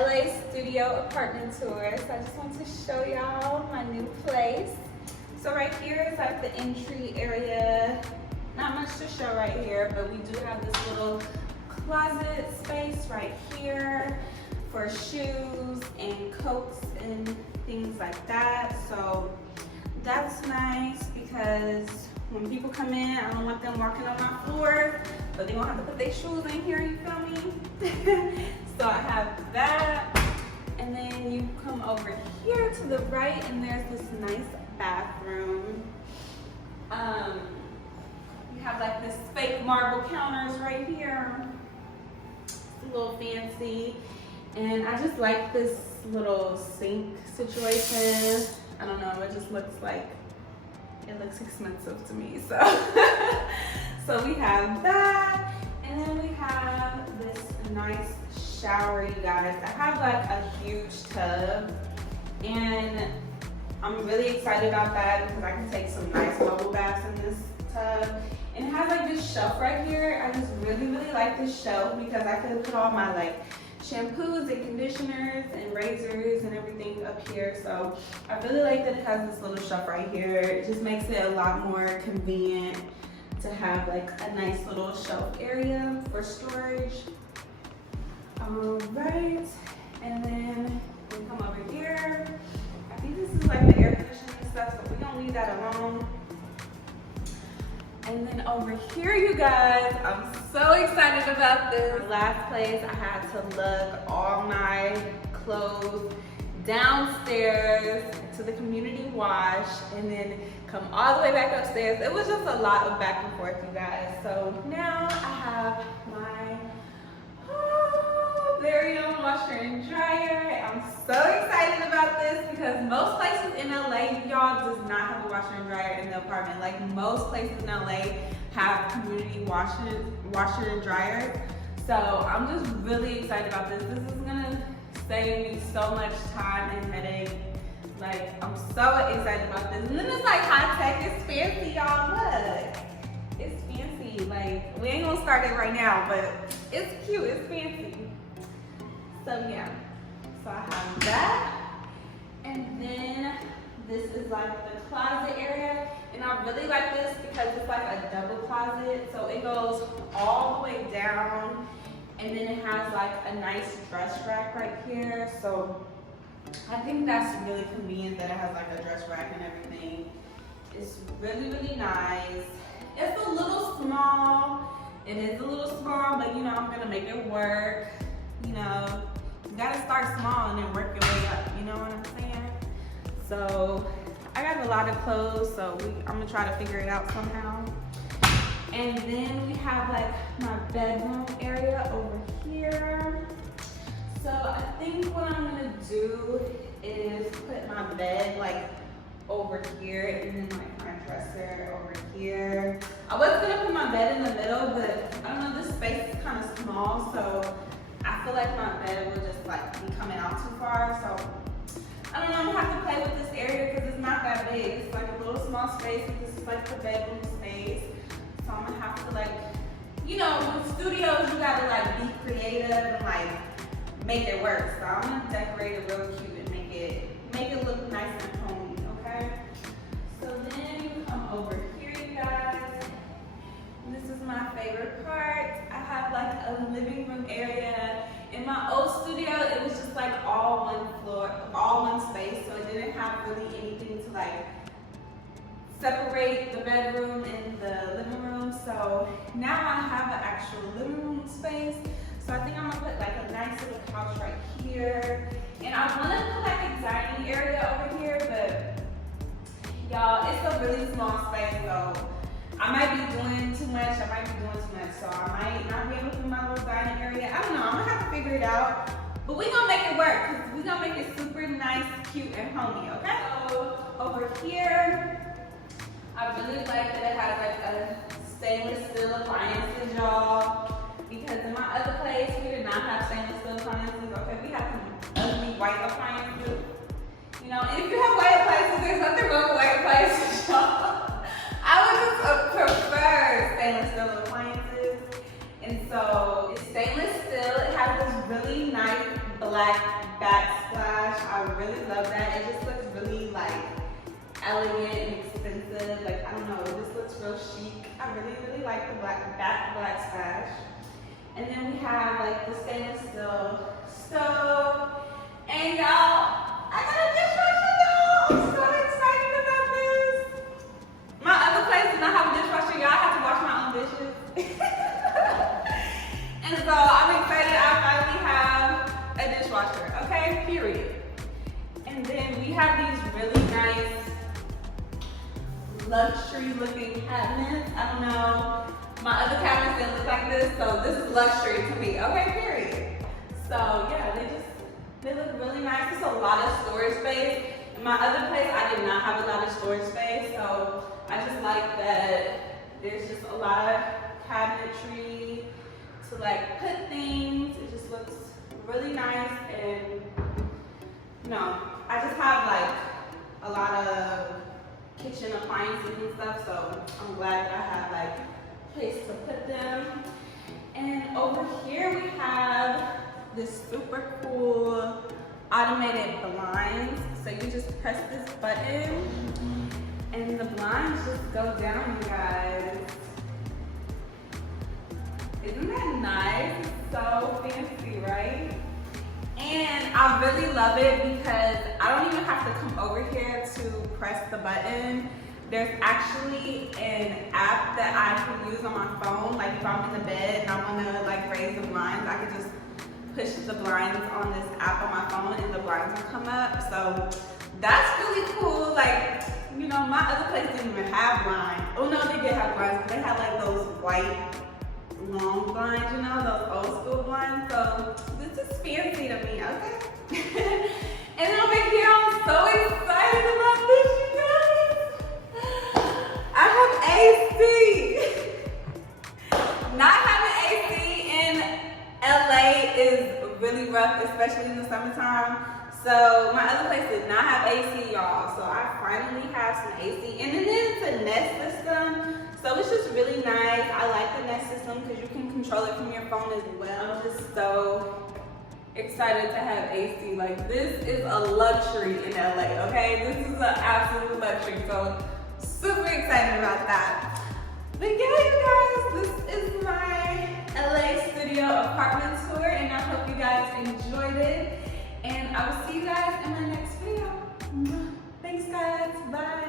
LA studio apartment tour. So I just want to show y'all my new place. So right here is like the entry area. Not much to show right here, but we do have this little closet space right here for shoes and coats and things like that. So that's nice because when people come in, I don't want them walking on my floor, but they're gonna have to put their shoes in here, you feel me? So I have that. And then you come over here to the right and there's this nice bathroom. You have like this fake marble counters right here. It's a little fancy. And I just like this little sink situation. I don't know, it just looks like, it looks expensive to me, so. So we have that, and then we have this nice shower, you guys. I have like a huge tub, and I'm really excited about that because I can take some nice bubble baths in this tub. And it has like this shelf right here. I just really like this shelf because I could put all my like shampoos and conditioners and razors and everything up here. So I really like that it has this little shelf right here. It just makes it a lot more convenient to have like a nice little shelf area for storage. Right, and then we come over here. I think this is like the air conditioning stuff, so we don't leave that alone. And then over here, you guys, I'm so excited about this. Last place, I had to lug all my clothes downstairs to the community wash and then come all the way back upstairs. It was just a lot of back and forth, you guys. So now I have my very own washer and dryer. I'm so excited about this because most places in LA, y'all, does not have a washer and dryer in the apartment. Like most places in LA have community washer and dryers. So I'm just really excited about this. This is gonna save me so much time and headache. Like, I'm so excited about this. And then it's like high tech, it's fancy, y'all. Look, it's fancy. Like, we ain't gonna start it right now, but it's cute, it's fancy. So yeah, so I have that. And then this is like the closet area. And I really like this because it's like a double closet. So it goes all the way down. And then it has like a nice dress rack right here. So I think that's really convenient that it has like a dress rack and everything. It's really nice. It's a little small. It is a little small, but you know, I'm gonna make it work. You know, you gotta start small and then work your way up, you know what I'm saying? So I got a lot of clothes, so I'm gonna try to figure it out somehow. And then we have like my bedroom area over here. So I think what I'm gonna do is put my bed like over here and then like my dresser over here. I was gonna put my bed in the middle, but I don't know, this space is kind of small, so I feel like my bed will just like be coming out too far. So I don't know, I'm gonna have to play with this area because it's not that big. It's like a little small space. This is like the bedroom space. So I'm gonna have to like, you know, with studios, you gotta like be creative and like make it work. So I'm gonna decorate it real cute and make it look nice and homey, okay? So then you come over here, you guys. This is my favorite part. I have like a living room area. In my old studio, it was just like all one floor, all one space. So it didn't have really anything to like separate the bedroom and the living room. So now I have an actual living room space. So I think I'm gonna put like a nice little couch right here. And I wanna put like a dining area over here, but y'all, it's a really small space, so I might be doing too much, so I might not be able to put my little dining area. I don't know, I'm gonna have to figure it out. But we're gonna make it work, because we're gonna make it super nice, cute, and homey, okay? So over here, I really like that it has like a stainless steel appliances, y'all. Because in my other place, we did not have stainless steel appliances. Okay, we have some ugly white appliances. You know, and if you have white appliances, there's nothing wrong with white appliances, y'all. I would just prefer stainless steel appliances. And so it's stainless steel. It has this really nice black backsplash. I really love that. It just looks really like elegant and expensive. Like, I don't know, it just looks real chic. I really, really like the black backsplash. And then we have like the stainless steel stove. And y'all, I got a dishwasher, y'all. I'm so excited about this. My other place did not have a dishwasher, y'all. I have to wash my own dishes. And so I'm excited I finally have a dishwasher, okay? Period. And then we have these really nice luxury looking cabinets. I don't know. My other cabinets didn't look like this, so this is luxury to me, okay? Period. So yeah, they look really nice. It's a lot of storage space. In my other place, I did not have a lot of storage space, so I just like that there's just a lot of cabinetry to like put things. It just looks really nice, and you know, I just have like a lot of kitchen appliances and stuff, so I'm glad that I have like a place to put them. And over here we have this super cool automated blinds. So you just press this button and the blinds just go down, you guys. Isn't that nice? It's so fancy, right? And I really love it because I don't even have to come over here to press the button. There's actually an app that I can use on my phone. Like if I'm in the bed and I wanna like raise the blinds, I can just push the blinds on this app on my phone and the blinds will come up. So that's really cool. Like, you know, my other place didn't even have blinds. Oh no, they did have blinds, but they had like those white long blinds, you know, those old school blinds. So this is fancy to me, okay? And then over here, I'm so excited about this, you guys. I have AC. Not having AC in LA is really rough, especially in the summertime. So my other place did not have AC, y'all. So I finally have some AC. And then it's a Nest system. So it's just really nice. I like the Nest system because you can control it from your phone as well. I'm just so excited to have AC. Like, this is a luxury in LA, okay? This is an absolute luxury. So super excited about that. But yeah, you guys, this is my LA studio apartment tour, and I hope you guys enjoyed it. And I will see you guys in my next video. Thanks, guys. Bye.